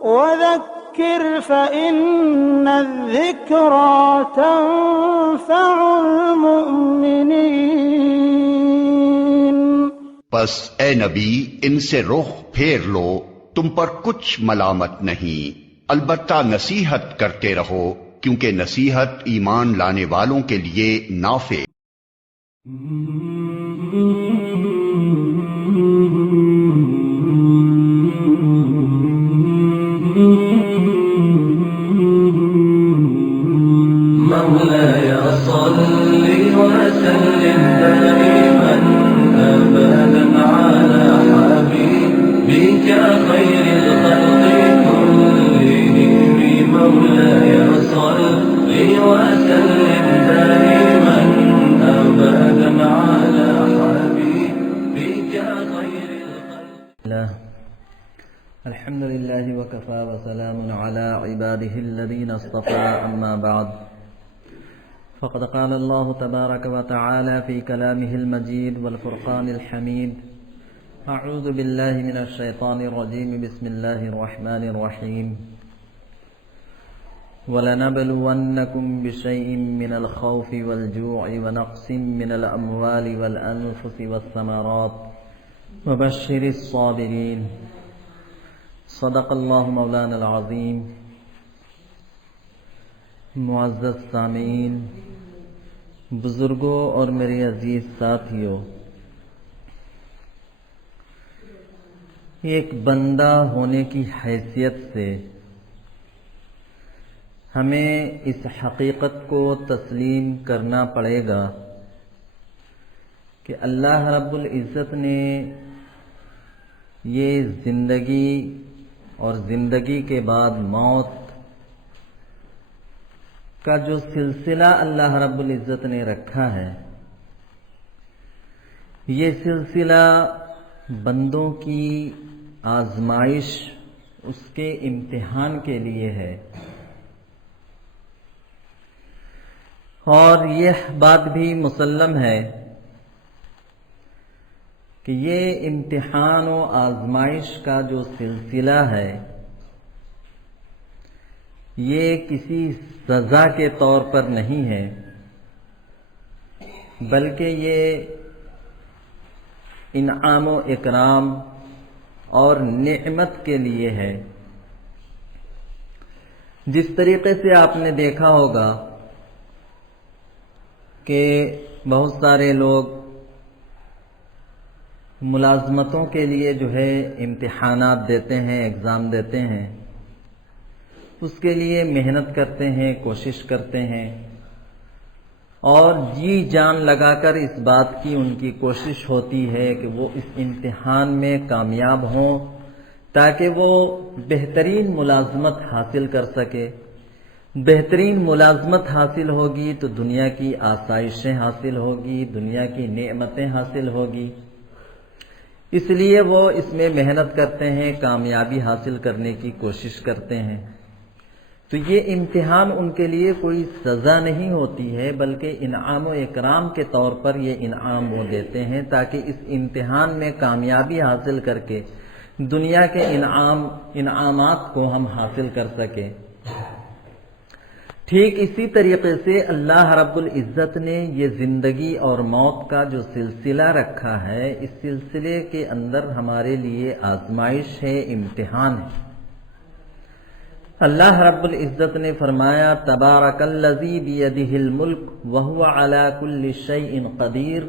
وذكر فإن الذكرى تنفع المؤمنين۔ پس اے نبی ان سے رخ پھیر لو، تم پر کچھ ملامت نہیں، البتہ نصیحت کرتے رہو، کیونکہ نصیحت ایمان لانے والوں کے لیے نافع۔ مولاي صل وسلم دائما أبدا على حبيبك خير الخلق كلهم۔ مولاي صل وسلم دائما أبدا على حبيبك خير الخلق۔ الحمد لله وكفى وسلام على عباده الذين اصطفى، أما بعد، فقد قال الله تبارك وتعالى في كلامه المجيد والفرقان الحميد: أعوذ بالله من الشيطان الرجيم، بسم الله الرحمن الرحيم: وَلَنَبْلُوَنَّكُمْ بِشَيْءٍ مِّنَ الْخَوْفِ وَالْجُوعِ وَنَقْصٍ مِّنَ الْأَمْوَالِ وَالْأَنفُسِ وَالثَّمَرَاتِ وَبَشِّرِ الصَّابِرِينَ۔ صدق اللہ مولانا العظیم۔ معزز سامعین، بزرگوں اور میرے عزیز ساتھیوں، ایک بندہ ہونے کی حیثیت سے ہمیں اس حقیقت کو تسلیم کرنا پڑے گا کہ اللہ رب العزت نے یہ زندگی اور زندگی کے بعد موت کا جو سلسلہ اللہ رب العزت نے رکھا ہے، یہ سلسلہ بندوں کی آزمائش، اس کے امتحان کے لیے ہے۔ اور یہ بات بھی مسلم ہے کہ یہ امتحان و آزمائش کا جو سلسلہ ہے، یہ کسی سزا کے طور پر نہیں ہے، بلکہ یہ انعام و اکرام اور نعمت کے لیے ہے۔ جس طریقے سے آپ نے دیکھا ہوگا کہ بہت سارے لوگ ملازمتوں کے لیے جو ہے امتحانات دیتے ہیں، ایگزام دیتے ہیں، اس کے لیے محنت کرتے ہیں، کوشش کرتے ہیں، اور جی جان لگا کر اس بات کی ان کی کوشش ہوتی ہے کہ وہ اس امتحان میں کامیاب ہوں تاکہ وہ بہترین ملازمت حاصل کر سکے۔ بہترین ملازمت حاصل ہوگی تو دنیا کی آسائشیں حاصل ہوگی، دنیا کی نعمتیں حاصل ہوگی، اس لیے وہ اس میں محنت کرتے ہیں، کامیابی حاصل کرنے کی کوشش کرتے ہیں۔ تو یہ امتحان ان کے لیے کوئی سزا نہیں ہوتی ہے، بلکہ انعام و اکرام کے طور پر یہ انعام وہ دیتے ہیں تاکہ اس امتحان میں کامیابی حاصل کر کے دنیا کے انعامات کو ہم حاصل کر سکیں۔ ٹھیک اسی طریقے سے اللہ رب العزت نے یہ زندگی اور موت کا جو سلسلہ رکھا ہے، اس سلسلے کے اندر ہمارے لیے آزمائش ہے، امتحان ہے۔ اللہ رب العزت نے فرمایا: تبارک الذی بیدہ الملک وہو علی کل شیء قدیر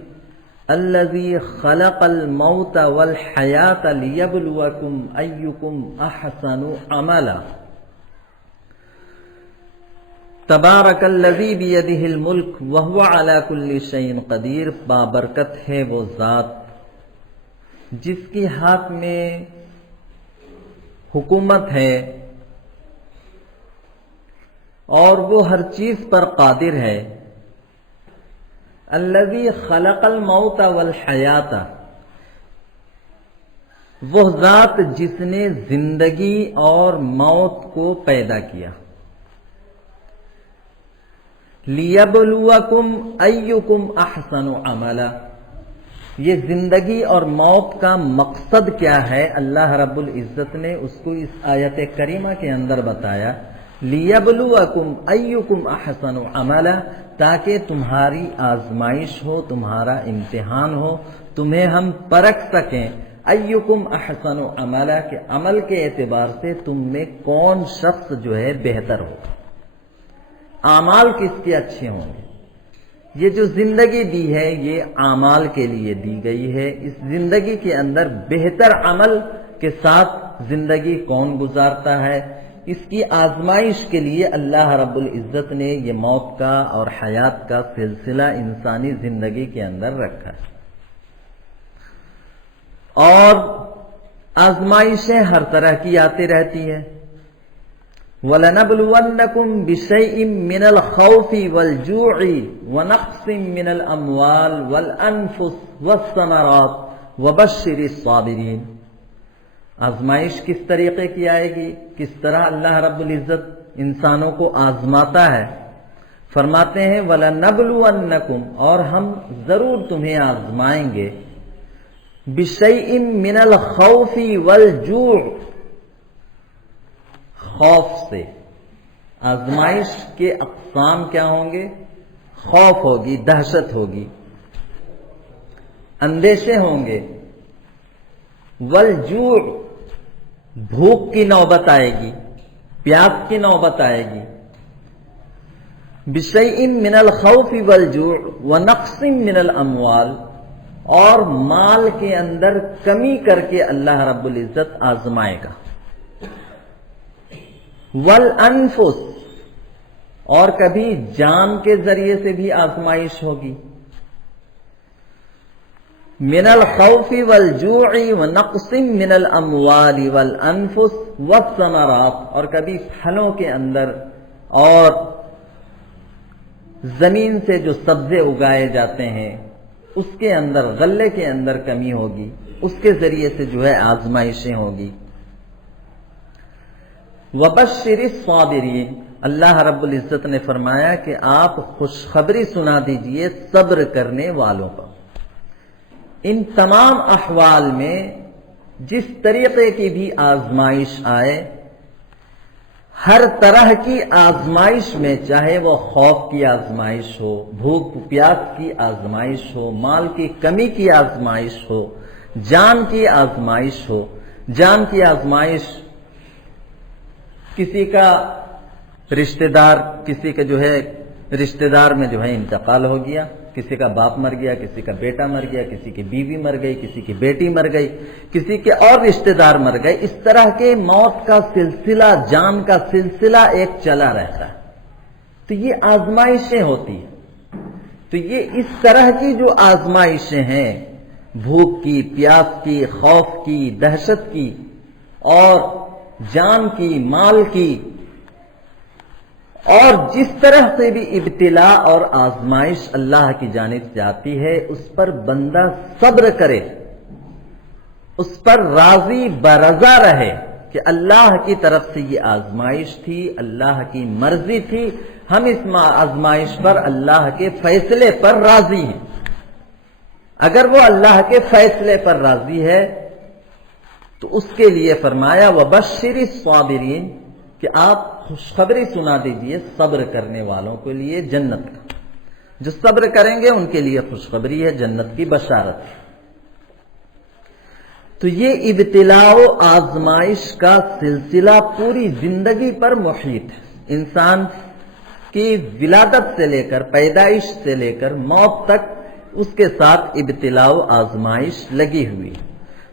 الذی خلق الموت والحیاۃ لیبلوکم ایکم احسن عملا۔ تبارک الذی بیدہ الملک وہو علی کل شیء قدیر، بابرکت ہے وہ ذات جس کے ہاتھ میں حکومت ہے اور وہ ہر چیز پر قادر ہے۔ الذی خلق الموت والحیات، وہ ذات جس نے زندگی اور موت کو پیدا کیا۔ لیبلوکم ایکم احسن عملا، یہ زندگی اور موت کا مقصد کیا ہے، اللہ رب العزت نے اس کو اس آیت کریمہ کے اندر بتایا، لِيَبْلُوَكُمْ أَيُّكُمْ أَحْسَنُ عَمَلًا، تاکہ تمہاری آزمائش ہو، تمہارا امتحان ہو، تمہیں ہم پرکھ سکیں ایکم احسن عملا، کہ عمل کے اعتبار سے تم میں کون شخص جو ہے بہتر ہو، اعمال کس کے اچھے ہوں گے۔ یہ جو زندگی دی ہے یہ اعمال کے لیے دی گئی ہے، اس زندگی کے اندر بہتر عمل کے ساتھ زندگی کون گزارتا ہے، اس کی آزمائش کے لیے اللہ رب العزت نے یہ موت کا اور حیات کا سلسلہ انسانی زندگی کے اندر رکھا ہے۔ اور آزمائشیں ہر طرح کی آتی رہتی ہیں، وَلَنَبْلُوَنَّكُمْ بِشَيْءٍ مِّنَ الْخَوْفِ وَالْجُوعِ وَنَقْصٍ مِّنَ الْأَمْوَالِ وَالْأَنفُسِ وَالثَّمَرَاتِ وَبَشِّرِ الصَّابِرِينَ۔ آزمائش کس طریقے کی آئے گی، کس طرح اللہ رب العزت انسانوں کو آزماتا ہے، فرماتے ہیں وَلَنَبْلُوَنَّكُمْ، اور ہم ضرور تمہیں آزمائیں گے، بِشَيْءٍ مِّنَ الْخَوْفِ وَالْجُوعِ، خوف سے۔ آزمائش کے اقسام کیا ہوں گے؟ خوف ہوگی، دہشت ہوگی، اندیشے ہوں گے، والجوع، بھوک کی نوبت آئے گی، پیاس کی نوبت آئے گی، بِشَيْءٍ مِّنَ الْخَوْفِ وَالْجُوعِ وَنَقْصٍ مِّنَ الْأَمْوَالِ، اور مال کے اندر کمی کر کے اللہ رب العزت آزمائے گا، والانفس، اور کبھی جان کے ذریعے سے بھی آزمائش ہوگی، من الخوف والجوع ونقص من الاموال والانفس والثمرات، اور کبھی پھلوں کے اندر اور زمین سے جو سبزے اگائے جاتے ہیں اس کے اندر، غلے کے اندر کمی ہوگی، اس کے ذریعے سے جو ہے آزمائشیں ہوگی۔ وَبَشِّرِ الصَّابِرِينَ، اللہ رب العزت نے فرمایا کہ آپ خوشخبری سنا دیجئے صبر کرنے والوں کو۔ ان تمام احوال میں جس طریقے کی بھی آزمائش آئے، ہر طرح کی آزمائش میں، چاہے وہ خوف کی آزمائش ہو، بھوک پیاس کی آزمائش ہو، مال کی کمی کی آزمائش ہو، جان کی آزمائش ہو، جان کی آزمائش، کسی کا رشتہ دار، کسی کا جو ہے رشتہ دار میں جو ہے انتقال ہو گیا، کسی کا باپ مر گیا، کسی کا بیٹا مر گیا، کسی کی بیوی مر گئی، کسی کی بیٹی مر گئی، کسی کے اور رشتہ دار مر گئے، اس طرح کے موت کا سلسلہ، جان کا سلسلہ ایک چلا رہتا ہے، تو یہ آزمائشیں ہوتی ہیں۔ تو یہ اس طرح کی جو آزمائشیں ہیں، بھوک کی، پیاس کی، خوف کی، دہشت کی، اور جان کی، مال کی، اور جس طرح سے بھی ابتلا اور آزمائش اللہ کی جانب سے آتی ہے، اس پر بندہ صبر کرے، اس پر راضی برضا رہے کہ اللہ کی طرف سے یہ آزمائش تھی، اللہ کی مرضی تھی، ہم اس آزمائش پر اللہ کے فیصلے پر راضی ہیں۔ اگر وہ اللہ کے فیصلے پر راضی ہے تو اس کے لیے فرمایا وَبَشِّرِ الصَّابِرِينَ، کہ آپ خوشخبری سنا دیجئے صبر کرنے والوں کے لیے جنت کا، جو صبر کریں گے ان کے لیے خوشخبری ہے، جنت کی بشارت ہے۔ تو یہ ابتلاء و آزمائش کا سلسلہ پوری زندگی پر محیط ہے، انسان کی ولادت سے لے کر، پیدائش سے لے کر موت تک اس کے ساتھ ابتلاء و آزمائش لگی ہوئی ہے۔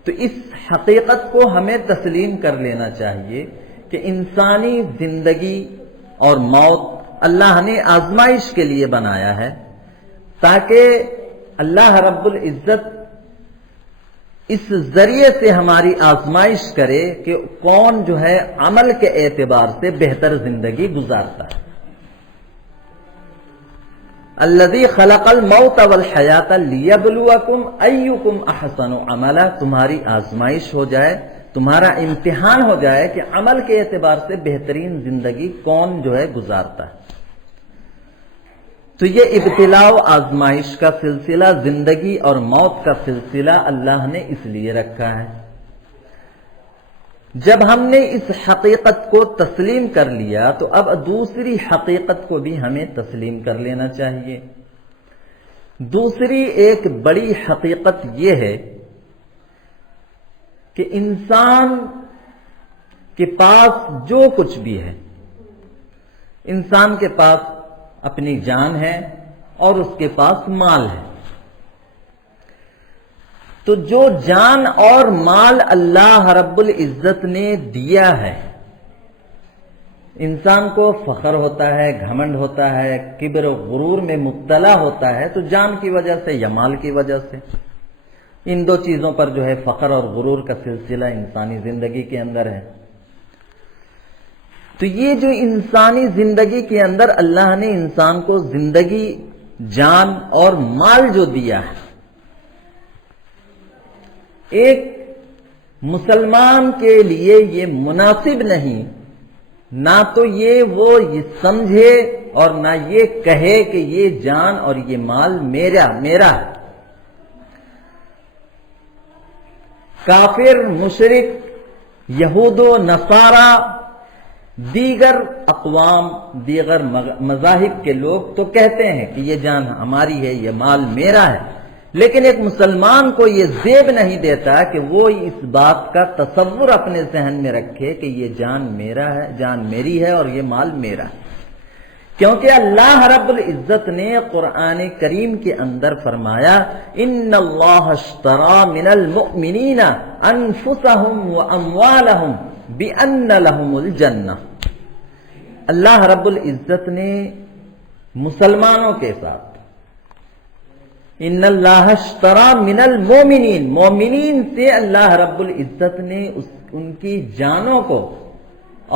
تو اس حقیقت کو ہمیں تسلیم کر لینا چاہیے کہ انسانی زندگی اور موت اللہ نے آزمائش کے لیے بنایا ہے، تاکہ اللہ رب العزت اس ذریعے سے ہماری آزمائش کرے کہ کون جو ہے عمل کے اعتبار سے بہتر زندگی گزارتا ہے۔ الذی خلق الموت والحیات لیبلوکم ایکم احسن عملا، تمہاری آزمائش ہو جائے، تمہارا امتحان ہو جائے کہ عمل کے اعتبار سے بہترین زندگی کون جو ہے گزارتا ہے۔ تو یہ ابتلاء و آزمائش کا سلسلہ، زندگی اور موت کا سلسلہ اللہ نے اس لیے رکھا ہے۔ جب ہم نے اس حقیقت کو تسلیم کر لیا تو اب دوسری حقیقت کو بھی ہمیں تسلیم کر لینا چاہیے۔ دوسری ایک بڑی حقیقت یہ ہے کہ انسان کے پاس جو کچھ بھی ہے، انسان کے پاس اپنی جان ہے اور اس کے پاس مال ہے۔ تو جو جان اور مال اللہ رب العزت نے دیا ہے، انسان کو فخر ہوتا ہے، گھمنڈ ہوتا ہے، کبر و غرور میں مبتلا ہوتا ہے تو جان کی وجہ سے یا مال کی وجہ سے۔ ان دو چیزوں پر جو ہے فخر اور غرور کا سلسلہ انسانی زندگی کے اندر ہے۔ تو یہ جو انسانی زندگی کے اندر اللہ نے انسان کو زندگی، جان اور مال جو دیا ہے، ایک مسلمان کے لیے یہ مناسب نہیں، نہ تو وہ یہ سمجھے اور نہ یہ کہے کہ یہ جان اور یہ مال میرا ہے۔ کافر، مشرک، یہود و نصارہ، دیگر اقوام، دیگر مذاہب کے لوگ تو کہتے ہیں کہ یہ جان ہماری ہے، یہ مال میرا ہے، لیکن ایک مسلمان کو یہ زیب نہیں دیتا کہ وہ اس بات کا تصور اپنے ذہن میں رکھے کہ یہ جان میرا ہے، جان میری ہے اور یہ مال میرا ہے۔ کیونکہ اللہ رب العزت نے قرآن کریم کے اندر فرمایا، ان اللہ اشترى من المؤمنین انفسهم واموالهم بان لهم الجنہ۔ اللہ رب العزت نے مسلمانوں کے ساتھ، ان اللہ اشترى من المؤمنین، مومنین سے اللہ رب العزت نے ان کی جانوں کو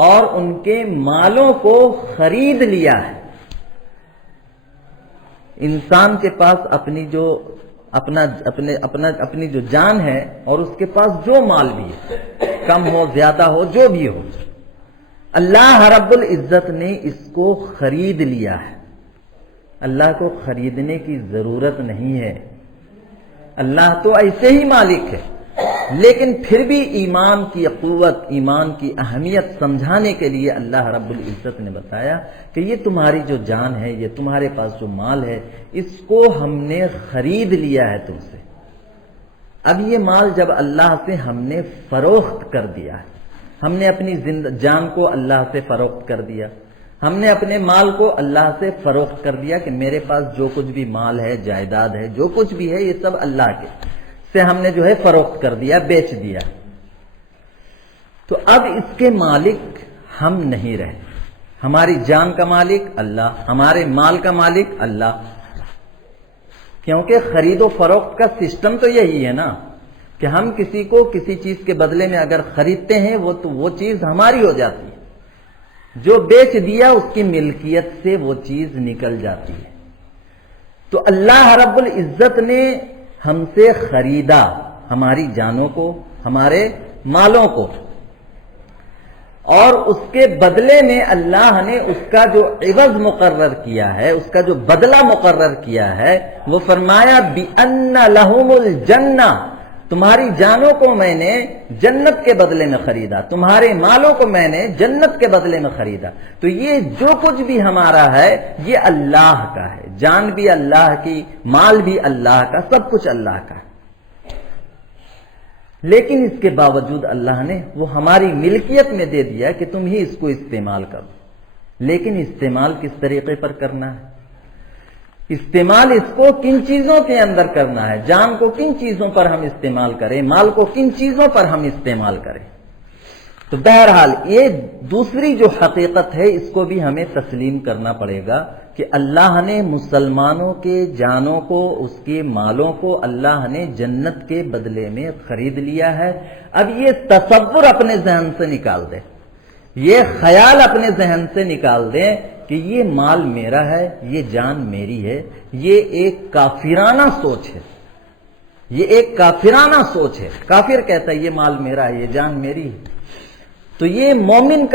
اور ان کے مالوں کو خرید لیا ہے۔ انسان کے پاس اپنی جو جان ہے اور اس کے پاس جو مال بھی ہے، کم ہو زیادہ ہو جو بھی ہو، اللہ رب العزت نے اس کو خرید لیا ہے۔ اللہ کو خریدنے کی ضرورت نہیں ہے، اللہ تو ایسے ہی مالک ہے، لیکن پھر بھی ایمان کی قوت، ایمان کی اہمیت سمجھانے کے لیے اللہ رب العزت نے بتایا کہ یہ تمہاری جو جان ہے، یہ تمہارے پاس جو مال ہے، اس کو ہم نے خرید لیا ہے تم سے۔ اب یہ مال جب اللہ سے ہم نے فروخت کر دیا ہے، ہم نے اپنی جان کو اللہ سے فروخت کر دیا، ہم نے اپنے مال کو اللہ سے فروخت کر دیا کہ میرے پاس جو کچھ بھی مال ہے، جائیداد ہے، جو کچھ بھی ہے، یہ سب اللہ کے سے ہم نے جو ہے فروخت کر دیا، بیچ دیا۔ تو اب اس کے مالک ہم نہیں رہے، ہماری جان کا مالک اللہ، ہمارے مال کا مالک اللہ۔ کیونکہ خرید و فروخت کا سسٹم تو یہی ہے نا کہ ہم کسی کو کسی چیز کے بدلے میں اگر خریدتے ہیں تو وہ چیز ہماری ہو جاتی ہے، جو بیچ دیا اس کی ملکیت سے وہ چیز نکل جاتی ہے۔ تو اللہ رب العزت نے ہم سے خریدا ہماری جانوں کو، ہمارے مالوں کو، اور اس کے بدلے میں اللہ نے اس کا جو عوض مقرر کیا ہے، اس کا جو بدلہ مقرر کیا ہے، وہ فرمایا بِأَنَّ لَهُمُ الْجَنَّةَ، تمہاری جانوں کو میں نے جنت کے بدلے میں خریدا، تمہارے مالوں کو میں نے جنت کے بدلے میں خریدا۔ تو یہ جو کچھ بھی ہمارا ہے یہ اللہ کا ہے، جان بھی اللہ کی، مال بھی اللہ کا، سب کچھ اللہ کا ہے۔ لیکن اس کے باوجود اللہ نے وہ ہماری ملکیت میں دے دیا کہ تم ہی اس کو استعمال کرو، لیکن استعمال کس طریقے پر کرنا ہے، استعمال اس کو کن چیزوں کے اندر کرنا ہے، جان کو کن چیزوں پر ہم استعمال کریں، مال کو کن چیزوں پر ہم استعمال کریں۔ تو بہرحال یہ دوسری جو حقیقت ہے اس کو بھی ہمیں تسلیم کرنا پڑے گا کہ اللہ نے مسلمانوں کے جانوں کو، اس کے مالوں کو اللہ نے جنت کے بدلے میں خرید لیا ہے۔ اب یہ تصور اپنے ذہن سے نکال دیں، یہ خیال اپنے ذہن سے نکال دیں کہ یہ مال میرا ہے، یہ جان میری ہے۔ یہ ایک کافرانہ سوچ ہے، یہ ایک کافرانہ سوچ ہے۔ کافر کہتا ہے یہ مال میرا ہے، یہ جان میری ہے۔ تو یہ مومن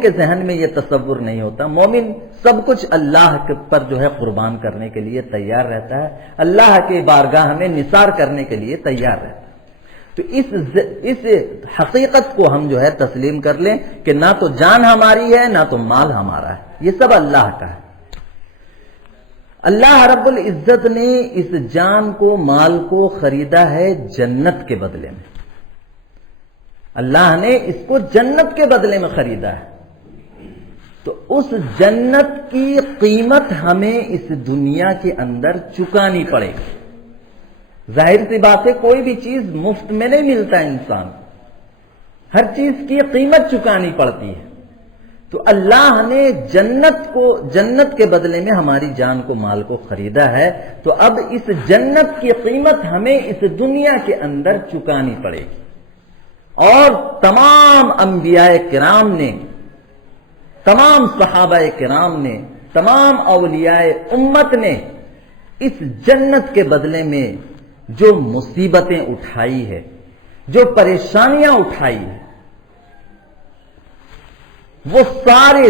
کے ذہن میں یہ تصور نہیں ہوتا. مومن سب کچھ اللہ پر جو ہے قربان کرنے کے لیے تیار رہتا ہے, اللہ کی بارگاہ میں نثار کرنے کے لیے تیار رہتا ہے. تو اس حقیقت کو ہم جو ہے تسلیم کر لیں کہ نہ تو جان ہماری ہے نہ تو مال ہمارا ہے, یہ سب اللہ کا ہے. اللہ رب العزت نے اس جان کو, مال کو خریدا ہے جنت کے بدلے میں. اللہ نے اس کو جنت کے بدلے میں خریدا ہے. تو اس جنت کی قیمت ہمیں اس دنیا کے اندر چکانی پڑے گی. ظاہر سی بات ہے, کوئی بھی چیز مفت میں نہیں ملتا انسان, ہر چیز کی قیمت چکانی پڑتی ہے. تو اللہ نے جنت کے بدلے میں ہماری جان کو, مال کو خریدا ہے. تو اب اس جنت کی قیمت ہمیں اس دنیا کے اندر چکانی پڑے گی. اور تمام انبیاء کرام نے, تمام صحابہ کرام نے, تمام اولیاء امت نے اس جنت کے بدلے میں جو مصیبتیں اٹھائی ہے, جو پریشانیاں اٹھائی ہے, وہ سارے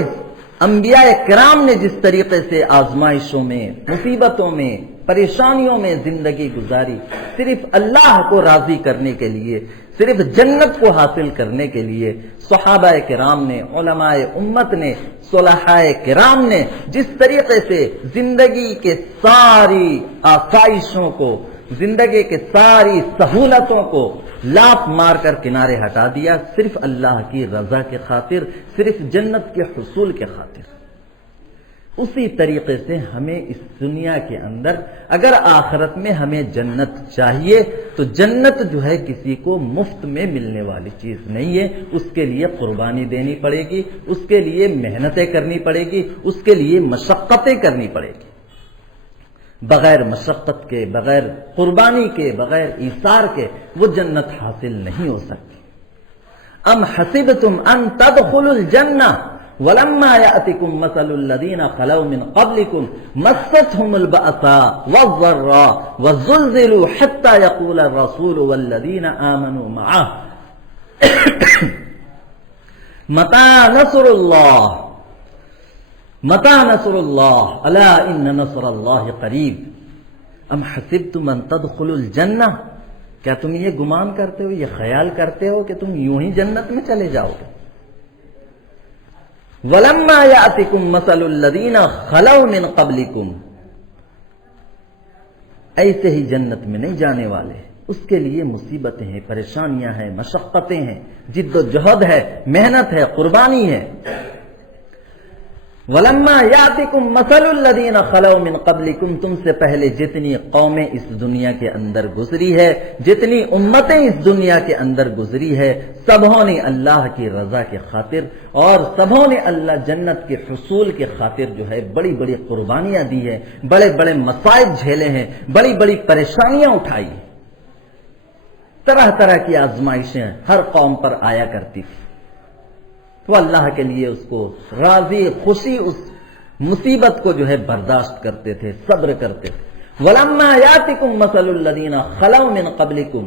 انبیاء کرام نے جس طریقے سے آزمائشوں میں, مصیبتوں میں, پریشانیوں میں زندگی گزاری, صرف اللہ کو راضی کرنے کے لیے, صرف جنت کو حاصل کرنے کے لیے صحابہ کرام نے, علماء امت نے, صلحاء کرام نے جس طریقے سے زندگی کے ساری آسائشوں کو, زندگی کے ساری سہولتوں کو لاپ مار کر کنارے ہٹا دیا, صرف اللہ کی رضا کے خاطر, صرف جنت کے حصول کے خاطر. اسی طریقے سے ہمیں اس دنیا کے اندر اگر آخرت میں ہمیں جنت چاہیے تو جنت جو ہے کسی کو مفت میں ملنے والی چیز نہیں ہے. اس کے لیے قربانی دینی پڑے گی, اس کے لیے محنتیں کرنی پڑے گی, اس کے لیے مشقتیں کرنی پڑے گی. بغیر مشقت کے, بغیر قربانی کے, بغیر ایثار کے وہ جنت حاصل نہیں ہو سکتی. ام حسبتم ان تدخلوا الجنہ ولما يأتكم مثل الذين خلوا من قبلكم مستهم البأساء والضراء وزلزلوا حتى يقول الرسول والذين آمنوا معه متى نصر الله ألا إن نصر الله قريب. ام حسبتم ان تدخلوا الجنہ, کیا تم یہ گمان کرتے ہو, یہ خیال کرتے ہو کہ تم یوں ہی جنت میں چلے جاؤ گے؟ وَلَمَّا يَأْتِكُمْ مَثَلُ الَّذِينَ خَلَوْا مِنْ قَبْلِكُمْ, ایسے ہی جنت میں نہیں جانے والے, اس کے لیے مصیبتیں ہیں, پریشانیاں ہیں, مشقتیں ہیں, جد و جہد ہے, محنت ہے, قربانی ہے. وَلَمَّا يَأْتِكُمْ مَثَلُ الَّذِينَ خَلَوْا مِنْ قَبْلِكُمْ, تم سے پہلے جتنی قومیں اس دنیا کے اندر گزری ہے, جتنی امتیں اس دنیا کے اندر گزری ہے, سبھوں نے اللہ کی رضا کے خاطر اور سبھوں نے اللہ جنت کے حصول کے خاطر جو ہے بڑی بڑی قربانیاں دی ہیں, بڑے بڑے مصائب جھیلے ہیں, بڑی بڑی پریشانیاں اٹھائی. طرح طرح کی آزمائشیں ہر قوم پر آیا کرتی تھی. تو اللہ کے لیے اس کو راضی خوشی اس مصیبت کو جو ہے برداشت کرتے تھے, صبر کرتے تھے. وَلَمَّا يَأْتِكُمْ مَثَلُ الَّذِينَ خَلَوْا مِنْ قَبْلِكُمْ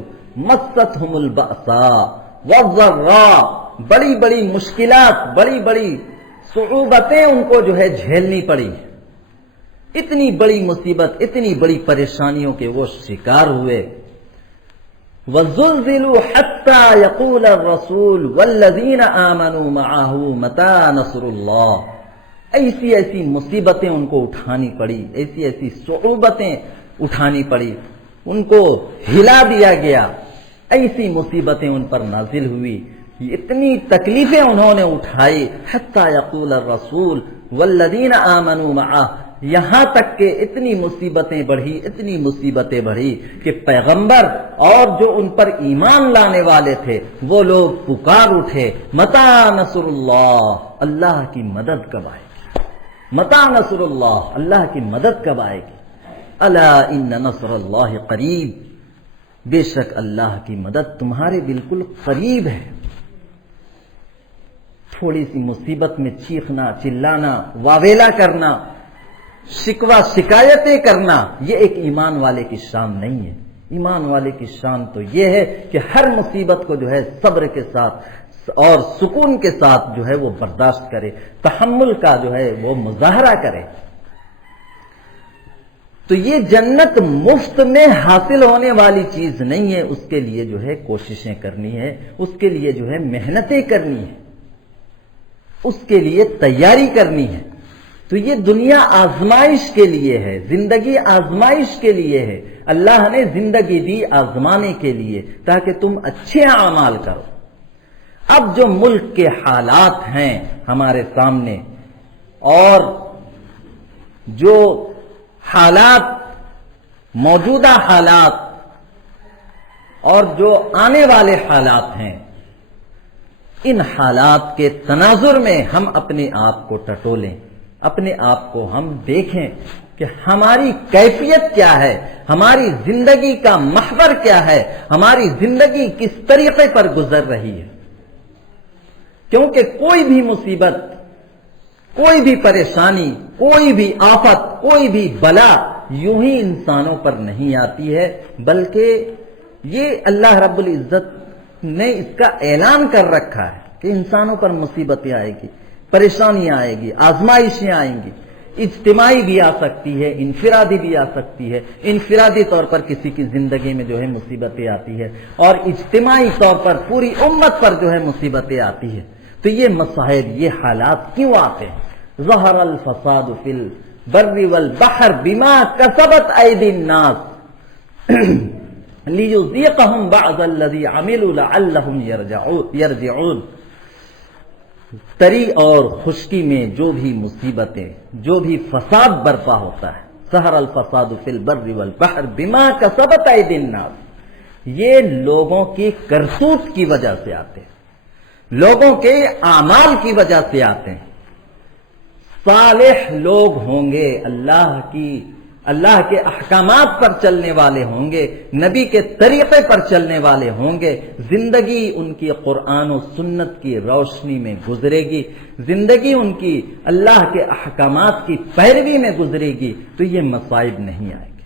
مَسَّتْهُمُ الْبَأْسَاءُ وَالضَّرَّاءُ, بڑی بڑی مشکلات, بڑی بڑی صعوبتیں ان کو جو ہے جھیلنی پڑی. اتنی بڑی مصیبت, اتنی بڑی پریشانیوں کے وہ شکار ہوئے. وَزُلْزِلُوا حَتَّى يَقُولَ الرَّسُولُ وَالَّذِينَ آمَنُوا مَعَهُ مَتَى نَصْرُ اللَّهِ, ایسی ایسی مصیبتیں ان کو اٹھانی پڑی, ایسی ایسی صعوبتیں اٹھانی پڑی, ان کو ہلا دیا گیا, ایسی مصیبتیں ان پر نازل ہوئی, اتنی تکلیفیں انہوں نے اٹھائی. حَتَّى يَقُولَ الرَّسُولُ وَالَّذِينَ آمَنُوا مَعَهُ, یہاں تک کہ اتنی مصیبتیں بڑھی, اتنی مصیبتیں بڑھی کہ پیغمبر اور جو ان پر ایمان لانے والے تھے وہ لوگ پکار اٹھے, متا نصر اللہ, اللہ کی مدد کب آئے گی, متا نصر اللہ, اللہ کی مدد کب آئے گی. الا ان نصر اللہ قریب, بے شک اللہ کی مدد تمہارے بالکل قریب ہے. تھوڑی سی مصیبت میں چیخنا, چلانا, واویلا کرنا, شکوہ شکایتیں کرنا, یہ ایک ایمان والے کی شان نہیں ہے. ایمان والے کی شان تو یہ ہے کہ ہر مصیبت کو جو ہے صبر کے ساتھ, اور سکون کے ساتھ جو ہے وہ برداشت کرے، تحمل کا جو ہے وہ مظاہرہ کرے۔ تو یہ جنت مفت میں حاصل ہونے والی چیز نہیں ہے، اس کے لیے جو ہے کوششیں کرنی ہے، اس کے لیے جو ہے محنتیں کرنی ہے، اس کے لیے تیاری کرنی ہے۔ تو یہ دنیا آزمائش کے لیے ہے، زندگی آزمائش کے لیے ہے۔ اللہ نے زندگی دی آزمانے کے لیے تاکہ تم اچھے اعمال کرو۔ اب جو ملک کے حالات ہیں ہمارے سامنے، اور جو حالات، موجودہ حالات اور جو آنے والے حالات ہیں، ان حالات کے تناظر میں ہم اپنے آپ کو ٹٹولیں، اپنے آپ کو ہم دیکھیں کہ ہماری کیفیت کیا ہے، ہماری زندگی کا محور کیا ہے، ہماری زندگی کس طریقے پر گزر رہی ہے۔ کیونکہ کوئی بھی مصیبت، کوئی بھی پریشانی، کوئی بھی آفت، کوئی بھی بلا یوں ہی انسانوں پر نہیں آتی ہے، بلکہ یہ اللہ رب العزت نے اس کا اعلان کر رکھا ہے کہ انسانوں پر مصیبتیں آئے گی، پریشانیاں آئے گی، آزمائشیں آئیں گی، اجتماعی بھی آ سکتی ہے، انفرادی بھی آ سکتی ہے۔ انفرادی طور پر کسی کی زندگی میں جو ہے مصیبتیں آتی ہے، اور اجتماعی طور پر پوری امت پر جو ہے مصیبتیں آتی ہے۔ تو یہ مصائب، یہ حالات کیوں آتے ہیں؟ ظہر الفساد فی البر والبحر بما کسبت ایدی الناس لیذیقہم بعض الذی عملوا لعلہم یرجعون۔ تری اور خشکی میں جو بھی مصیبتیں، جو بھی فساد برپا ہوتا ہے، ظہر الفساد فی البر والبحر بما کسبت ایدی الناس، یہ لوگوں کی کرتوت کی وجہ سے آتے ہیں، لوگوں کے اعمال کی وجہ سے آتے ہیں۔ صالح لوگ ہوں گے، اللہ کے احکامات پر چلنے والے ہوں گے، نبی کے طریقے پر چلنے والے ہوں گے، زندگی ان کی قرآن و سنت کی روشنی میں گزرے گی، زندگی ان کی اللہ کے احکامات کی پیروی میں گزرے گی، تو یہ مصائب نہیں آئیں گے۔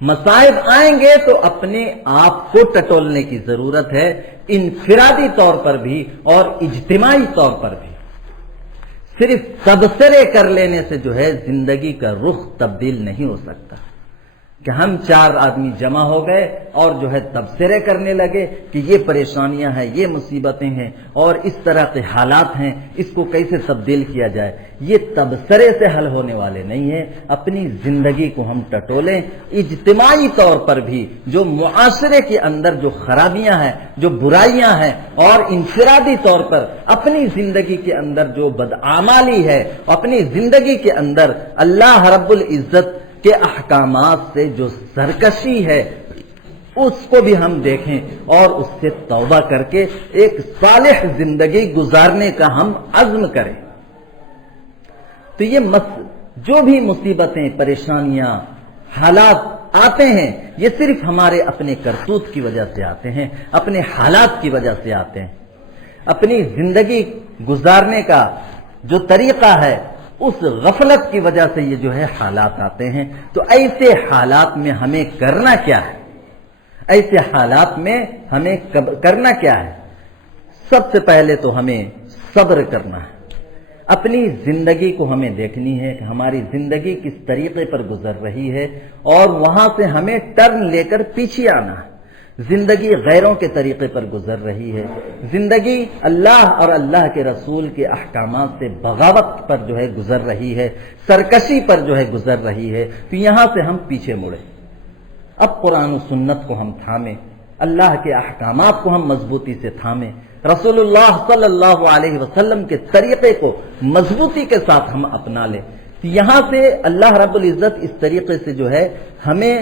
مصائب آئیں گے تو اپنے آپ کو ٹٹولنے کی ضرورت ہے، انفرادی طور پر بھی اور اجتماعی طور پر بھی۔ صرف تبصرے کر لینے سے جو ہے زندگی کا رخ تبدیل نہیں ہو سکتا، کہ ہم 4 آدمی جمع ہو گئے اور جو ہے تبصرے کرنے لگے کہ یہ پریشانیاں ہیں، یہ مصیبتیں ہیں اور اس طرح کے حالات ہیں، اس کو کیسے تبدیل کیا جائے۔ یہ تبصرے سے حل ہونے والے نہیں ہیں۔ اپنی زندگی کو ہم ٹٹولیں، اجتماعی طور پر بھی جو معاشرے کے اندر جو خرابیاں ہیں، جو برائیاں ہیں، اور انفرادی طور پر اپنی زندگی کے اندر جو بدعمالی ہے، اپنی زندگی کے اندر اللہ رب العزت کے احکامات سے جو سرکشی ہے، اس کو بھی ہم دیکھیں اور اس سے توبہ کر کے ایک صالح زندگی گزارنے کا ہم عزم کریں۔ تو یہ جو بھی مصیبتیں، پریشانیاں، حالات آتے ہیں، یہ صرف ہمارے اپنے کرتوت کی وجہ سے آتے ہیں، اپنے حالات کی وجہ سے آتے ہیں۔ اپنی زندگی گزارنے کا جو طریقہ ہے، اس غفلت کی وجہ سے یہ جو ہے حالات آتے ہیں۔ تو ایسے حالات میں ہمیں کرنا کیا ہے؟ ایسے حالات میں ہمیں کرنا کیا ہے؟ سب سے پہلے تو ہمیں صبر کرنا ہے۔ اپنی زندگی کو ہمیں دیکھنی ہے کہ ہماری زندگی کس طریقے پر گزر رہی ہے، اور وہاں سے ہمیں ٹرن لے کر پیچھے آنا ہے۔ زندگی غیروں کے طریقے پر گزر رہی ہے، زندگی اللہ اور اللہ کے رسول کے احکامات سے بغاوت پر جو ہے گزر رہی ہے، سرکشی پر جو ہے گزر رہی ہے، تو یہاں سے ہم پیچھے مڑیں۔ اب قرآن و سنت کو ہم تھامیں، اللہ کے احکامات کو ہم مضبوطی سے تھامیں، رسول اللہ صلی اللہ علیہ وسلم کے طریقے کو مضبوطی کے ساتھ ہم اپنا لیں۔ یہاں سے اللہ رب العزت اس طریقے سے جو ہے ہمیں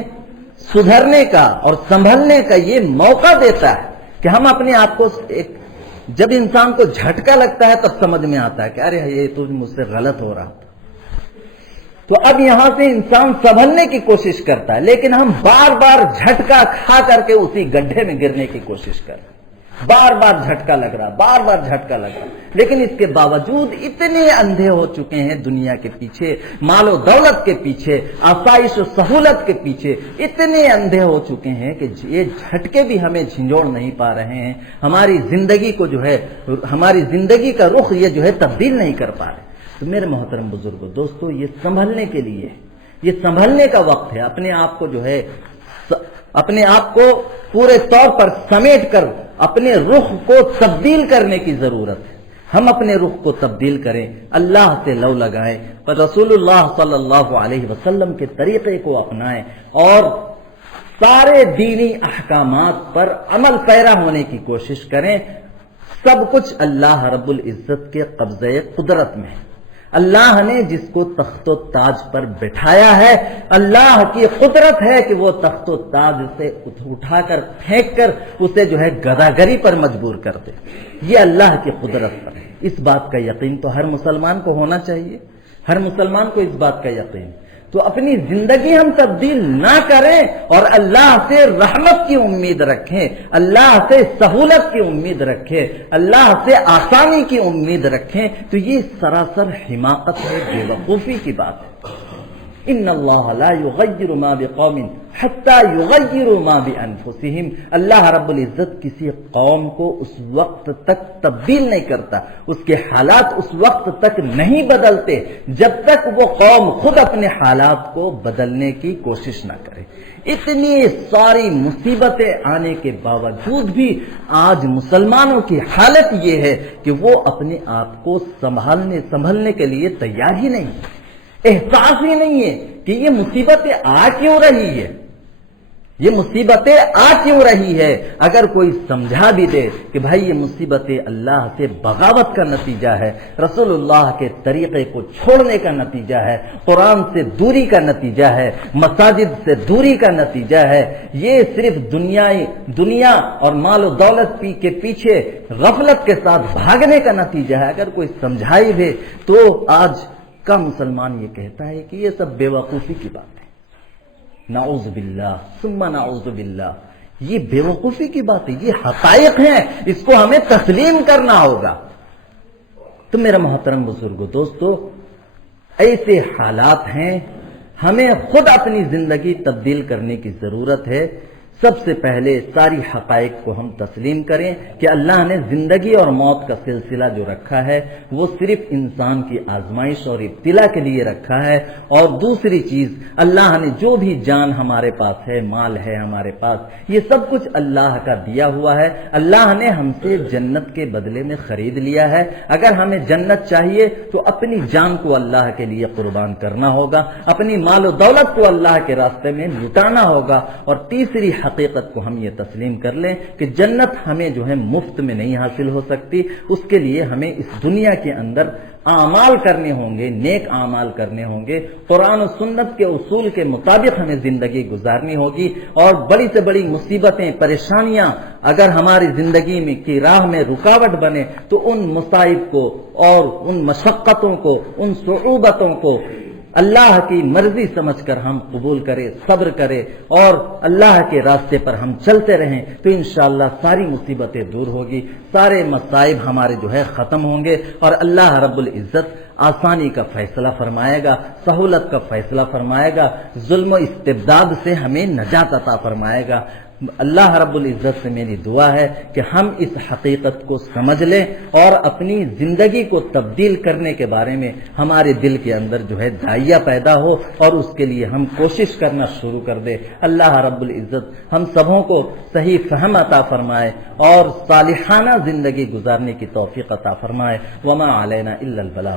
سدھرنے کا اور سنبھلنے کا یہ موقع دیتا ہے کہ ہم اپنے آپ کو جب انسان کو جھٹکا لگتا ہے تب سمجھ میں آتا ہے کہ ارے یہ تو مجھ سے غلط ہو رہا تھا۔ تو اب یہاں سے انسان سنبھلنے کی کوشش کرتا ہے، لیکن ہم بار بار جھٹکا کھا کر کے اسی گڈھے میں گرنے کی کوشش کر رہے ہیں۔ بار بار جھٹکا لگ رہا، لیکن اس کے باوجود اتنے اندھے ہو چکے ہیں دنیا کے پیچھے، مال و دولت کے پیچھے، آسائش و سہولت کے پیچھے اتنے اندھے ہو چکے ہیں کہ یہ جھٹکے بھی ہمیں جھنجھوڑ نہیں پا رہے ہیں، ہماری زندگی کو جو ہے، ہماری زندگی کا رخ یہ جو ہے تبدیل نہیں کر پا رہے۔ تو میرے محترم بزرگوں، دوستو، یہ سنبھلنے کے لیے، یہ سنبھلنے کا وقت ہے، اپنے آپ کو جو ہے، اپنے آپ کو پورے طور پر سمیٹ کر اپنے رخ کو تبدیل کرنے کی ضرورت ہے۔ ہم اپنے رخ کو تبدیل کریں، اللہ سے لو لگائیں، پر رسول اللہ صلی اللہ علیہ وسلم کے طریقے کو اپنائیں اور سارے دینی احکامات پر عمل پیرا ہونے کی کوشش کریں۔ سب کچھ اللہ رب العزت کے قبضے قدرت میں ہے۔ اللہ نے جس کو تخت و تاج پر بٹھایا ہے، اللہ کی قدرت ہے کہ وہ تخت و تاج سے اٹھا کر پھینک کر اسے جو ہے گداگری پر مجبور کر دے۔ یہ اللہ کی قدرت پر ہے۔ اس بات کا یقین تو ہر مسلمان کو ہونا چاہیے، ہر مسلمان کو اس بات کا یقین۔ تو اپنی زندگی ہم تبدیل نہ کریں اور اللہ سے رحمت کی امید رکھیں، اللہ سے سہولت کی امید رکھیں، اللہ سے آسانی کی امید رکھیں، تو یہ سراسر حماقت ہے، بے وقوفی کی بات ہے۔ ان اللہ لا یغیر ما بقوم حتی یغیروا ما بانفسہم، اللہ رب العزت کسی قوم کو اس وقت تک تبدیل نہیں کرتا، اس کے حالات اس وقت تک نہیں بدلتے جب تک وہ قوم خود اپنے حالات کو بدلنے کی کوشش نہ کرے۔ اتنی ساری مصیبتیں آنے کے باوجود بھی آج مسلمانوں کی حالت یہ ہے کہ وہ اپنے آپ کو سنبھلنے کے لیے تیار ہی نہیں، احساس ہی نہیں ہے کہ یہ مصیبتیں آ کیوں رہی ہے، یہ مصیبتیں آ کیوں رہی ہے۔ اگر کوئی سمجھا بھی دے کہ بھائی یہ مصیبتیں اللہ سے بغاوت کا نتیجہ ہے، رسول اللہ کے طریقے کو چھوڑنے کا نتیجہ ہے، قرآن سے دوری کا نتیجہ ہے، مساجد سے دوری کا نتیجہ ہے، یہ صرف دنیا اور مال و دولت کے پیچھے غفلت کے ساتھ بھاگنے کا نتیجہ ہے، اگر کوئی سمجھائی دے تو آج کا مسلمان یہ کہتا ہے کہ یہ سب بے وقوفی کی بات ہے۔ نعوذ باللہ ثم نعوذ باللہ، یہ بے وقوفی کی بات ہے، یہ حقائق ہیں، اس کو ہمیں تسلیم کرنا ہوگا۔ تو میرا محترم بزرگوں، دوستو، ایسے حالات ہیں، ہمیں خود اپنی زندگی تبدیل کرنے کی ضرورت ہے۔ سب سے پہلے ساری حقائق کو ہم تسلیم کریں کہ اللہ نے زندگی اور موت کا سلسلہ جو رکھا ہے وہ صرف انسان کی آزمائش اور ابتلا کے لیے رکھا ہے، اور دوسری چیز، اللہ نے جو بھی جان ہمارے پاس ہے، مال ہے ہمارے پاس، یہ سب کچھ اللہ کا دیا ہوا ہے۔ اللہ نے ہم سے جنت کے بدلے میں خرید لیا ہے۔ اگر ہمیں جنت چاہیے تو اپنی جان کو اللہ کے لیے قربان کرنا ہوگا، اپنی مال و دولت کو اللہ کے راستے میں لٹانا ہوگا، اور تیسری حقیقت کو ہم یہ تسلیم کر لیں کہ جنت ہمیں جو ہے مفت میں نہیں حاصل ہو سکتی، اس کے لیے ہمیں اس دنیا کے اندر اعمال کرنے ہوں گے، نیک اعمال کرنے ہوں گے، قرآن و سنت کے اصول کے مطابق ہمیں زندگی گزارنی ہوگی، اور بڑی سے بڑی مصیبتیں، پریشانیاں اگر ہماری زندگی میں کی راہ میں رکاوٹ بنے تو ان مصائب کو اور ان مشقتوں کو، ان صعوبتوں کو اللہ کی مرضی سمجھ کر ہم قبول کریں، صبر کریں اور اللہ کے راستے پر ہم چلتے رہیں، تو انشاءاللہ ساری مصیبتیں دور ہوگی، سارے مصائب ہمارے جو ہے ختم ہوں گے، اور اللہ رب العزت آسانی کا فیصلہ فرمائے گا، سہولت کا فیصلہ فرمائے گا، ظلم و استبداد سے ہمیں نجات عطا فرمائے گا۔ اللہ رب العزت سے میری دعا ہے کہ ہم اس حقیقت کو سمجھ لیں اور اپنی زندگی کو تبدیل کرنے کے بارے میں ہمارے دل کے اندر جو ہے داعیہ پیدا ہو، اور اس کے لیے ہم کوشش کرنا شروع کر دیں۔ اللہ رب العزت ہم سبوں کو صحیح فہم عطا فرمائے اور صالحانہ زندگی گزارنے کی توفیق عطا فرمائے۔ وما علینا الا البلاغ۔